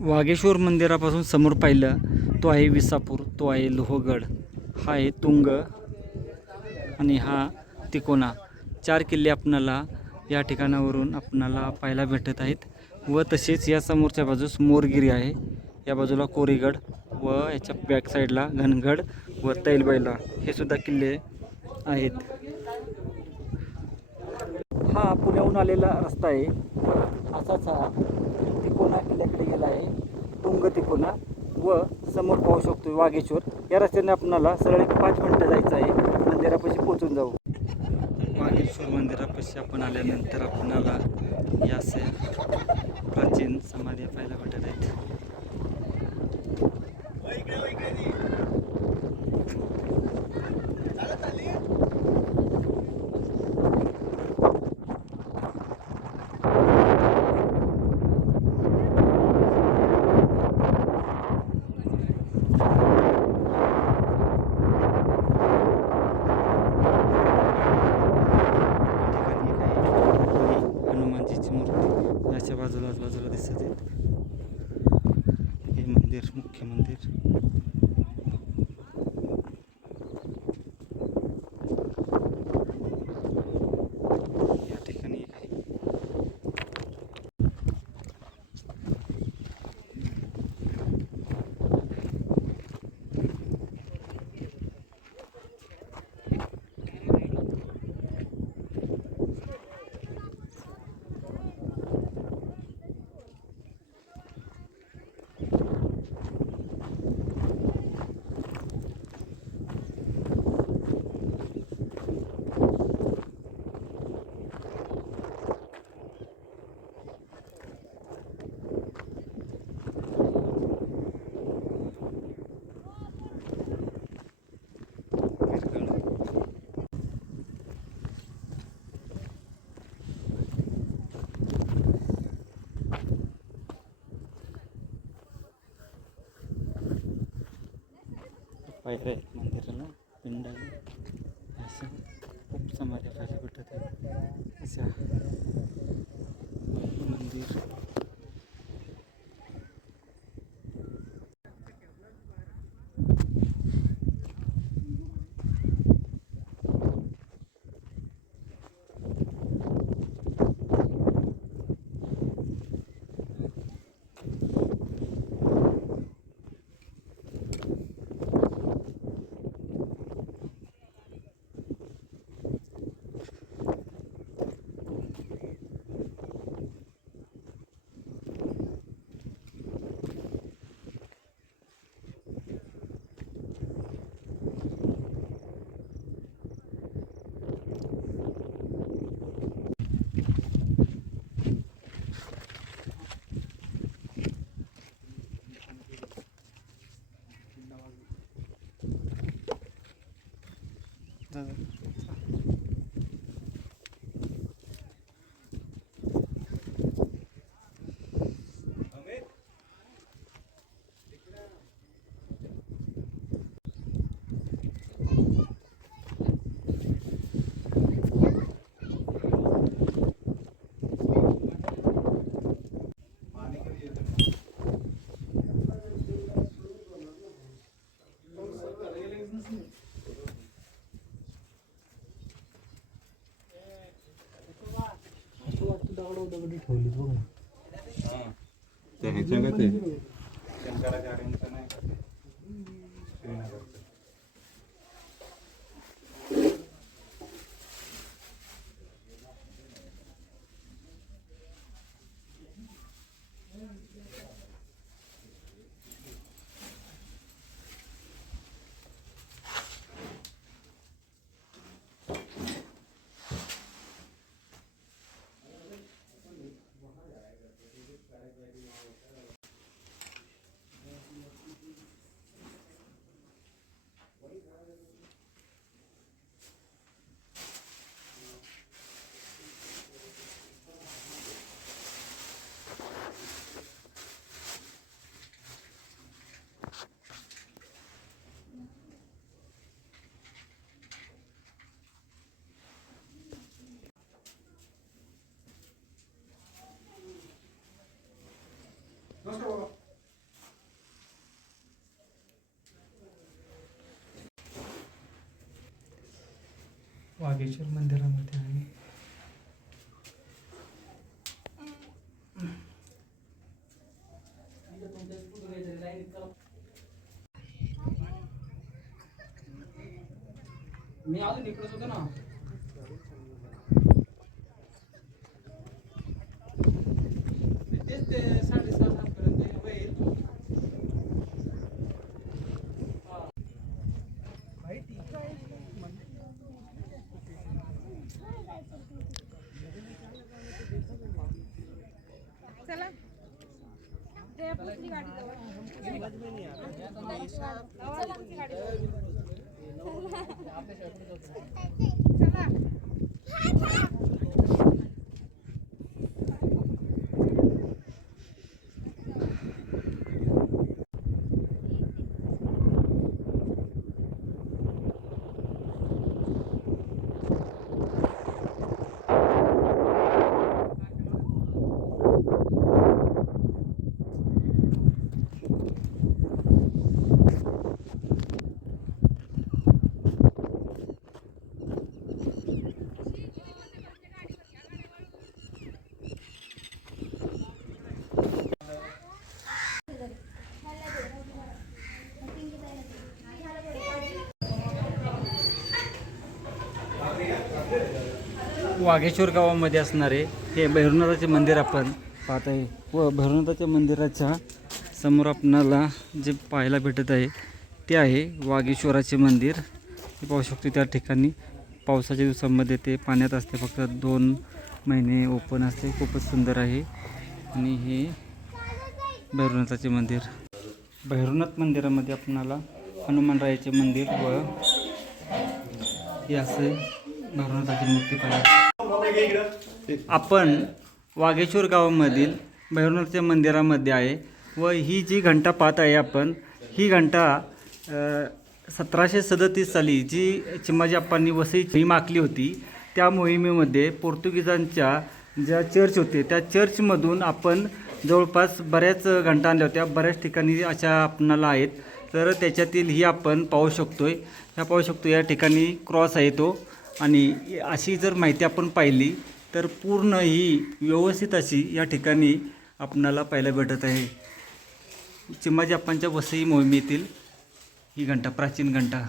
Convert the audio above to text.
वागेश्वर मंदिरापासून समोर पाहिलं तो आहे विसापूर तो आहे लोहगड हा आहे तुंग आणि हा तिकोना. चार किल्ले आपणाला या ठिकाणावरून आपणाला पाहायला भेटत आहेत व तसेच या समोरच्या बाजूस मोरगिरी आहे. या बाजूला कोरीगड व याच्या बॅक साईडला घनगड व तैलबैला हे सुद्धा किल्ले आहेत. हा पुण्याहून आलेला रस्ता आहे. असाच हा. तिकोना किल्ल्याकडे गेला आहे. तुंग तिकोना व समोर पाहू शकतो वागेश्वर. या रस्त्याने आपणाला सरळ एक पाच मिनटं जायचं आहे. मंदिरापाशी पोचून जाऊ. वागेश्वर मंदिरापाशी आपण आल्यानंतर आपणाला या असे प्राचीन समाधी पाहायला भेटत आहेत ठिकाणी काही हनुमानजीची मूर्ती याच्या बाजूला बाजूला दिसत आहेत हे मंदिर मुख्य मंदिर या ठिकाणी काही विरगळ पायऱ्या आहेत मंदिराला पिंडाला असं खूप समाधी पाहायला भेटत आहे असं. मंदिर. त्या ह्याच्या का ते? नमस्कार बाबा नागेश्वर मंदिरामध्ये आहे. मी अजून इकडेच होतो ना. तेच ते चला. वाघेश्वर गावामध्ये असणारे हे भैरवनाथाचे मंदिर आपण पाहत आहे. व भैरवनाथाच्या मंदिराच्या समोर आपणाला जे पाहायला भेटत आहे ते आहे वाघेश्वराचे मंदिर. हे पाहू शकतो त्या ठिकाणी पावसाच्या दिवसामध्ये ते पाण्यात असते फक्त दोन महिने ओपन असते. खूपच सुंदर आहे. आणि हे भैरवनाथाचे मंदिर. भैरवनाथ मंदिरामध्ये आपणाला हनुमानरायाचे मंदिर व हे असे भैरवनाथाची मूर्ती पाहिजे. आपण वाघेश्वर गावामधील भैरवनाथच्या मंदिरामध्ये आहे व ही जी घंटा पाहत आहे आपण ही घंटा सतराशे सदतीस साली जी चिमाजी अप्पांनी वसई मोहीम आखली होती त्या मोहिमेमध्ये पोर्तुगीजांच्या ज्या चर्च होते त्या चर्चमधून आपण जवळपास बऱ्याच घंटा आणल्या होत्या बऱ्याच ठिकाणी अशा आपणाला आहेत. तर त्याच्यातील ही आपण पाहू शकतो आहे ह्या पाहू शकतो या ठिकाणी क्रॉस आहे तो. आणि अशी जर माहिती आपण पाहिली तर पूर्ण ही व्यवस्थित अशी या ठिकाणी आपणाला पाहायला भेटत आहे. चिमाजी आपणच्या वसई मोहिमेतील ही घंटा प्राचीन घंटा.